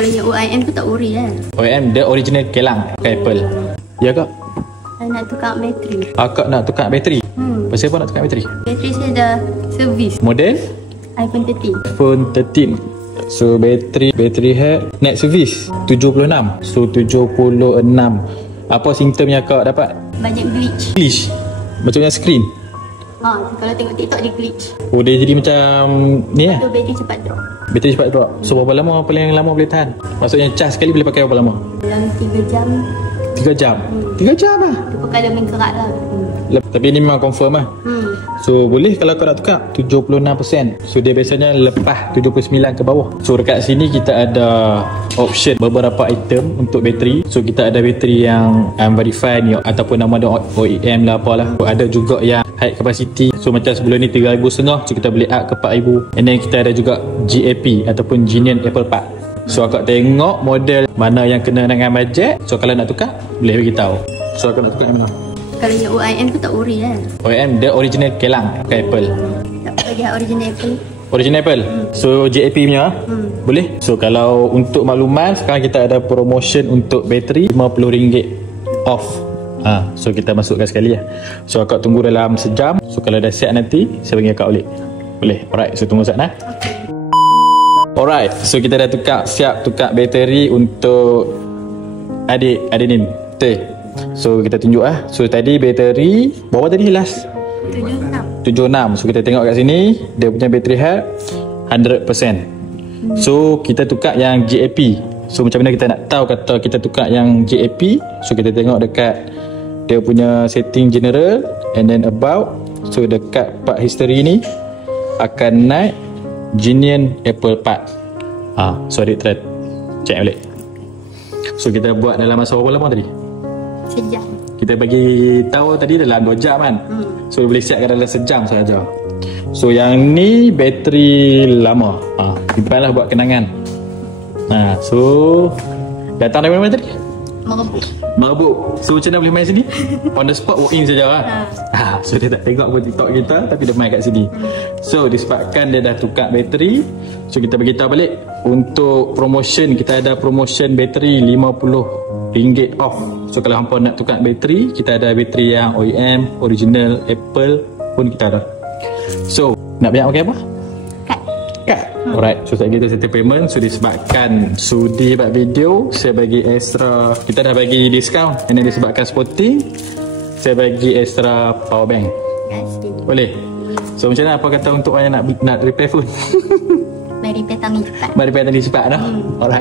Kalau yang OIM tu tak ori lah. OIM dia original Kelang pakai Apple. Ya kak? Saya nak tukar bateri. Akak nak tukar bateri? Pasal apa nak tukar bateri? Bateri saya dah servis. Model? iPhone 13. iPhone 13. So bateri head net service 76. So 76. Apa simptom yang kak dapat? Banyak glitch. Glitch. Macamnya screen. Kalau tengok TikTok dia glitch. Oh dia jadi macam ni lah. Tu bateri cepat drop. Bateri cepat drop. So berapa lama paling lama boleh tahan? Maksudnya cas sekali boleh pakai berapa lama? Dalam 3 jam. 3 jam? 3 jam lah? Tu pun kalau main kerat lah. Tapi ni memang confirm lah. So boleh kalau kau nak tukar 76%. So dia biasanya lepas 79 ke bawah. So dekat sini kita ada option beberapa item untuk bateri. So kita ada bateri yang unverified ni ataupun nama dia OEM lah apalah. So, ada juga yang high capacity. So macam sebelum ni 3,500. So kita boleh up ke 4,000. And then kita ada juga GAP ataupun Genuine Apple Part. So akak tengok model mana yang kena dengan bajet. So kalau nak tukar boleh beritahu. So akak nak tukar yang mana? Kalau yang OIM tu tak ori lah. OEM dia original Kelang pakai Apple. Tak bagi original Apple. Original Apple. So JAP punya boleh. So kalau untuk makluman sekarang kita ada promotion untuk bateri RM50 off. So kita masukkan sekali lah. So akak tunggu dalam sejam. So kalau dah siap nanti saya bagi akak balik. Boleh. Alright. So tunggu sekejap. Alright. So kita dah siap tukar bateri untuk adik Nim. So kita tunjuk lah. So tadi bateri berapa tadi last? 76. So kita tengok kat sini dia punya bateri health 100%. So kita tukar yang GAP. So macam mana kita nak tahu kata kita tukar yang GAP? So kita tengok dekat dia punya setting general and then about. So dekat part history ni akan naik Genuine Apple Part. So adik try check balik. So kita buat dalam masa berapa lama tadi? Sejam. Kita bagi tahu tadi dalam 2 jam kan. So boleh siapkan dalam sejam saja. So yang ni bateri lama. Simpanlah buat kenangan. So datang dari mana tadi? Merebut. So macam mana boleh main sini? On the spot walk in saja lah. So dia tak tengok pun TikTok kita, tapi dia main kat sini. So disebabkan dia dah tukar bateri, so kita beritahu balik untuk promotion. Kita ada promotion bateri RM50 off. So kalau hampa nak tukar bateri, kita ada bateri yang OEM, original Apple pun kita ada. So nak banyak pakai apa? Kad. Alright. So saya kita settle payment. So disebabkan sudi buat video, saya bagi extra. Kita dah bagi discount. And then disebabkan sporting, saya bagi extra power bank. Boleh? So macam mana apa kata untuk orang yang nak repair phone? Mari repair tangan cepat. Mari repair tangan cepat dah. Alright.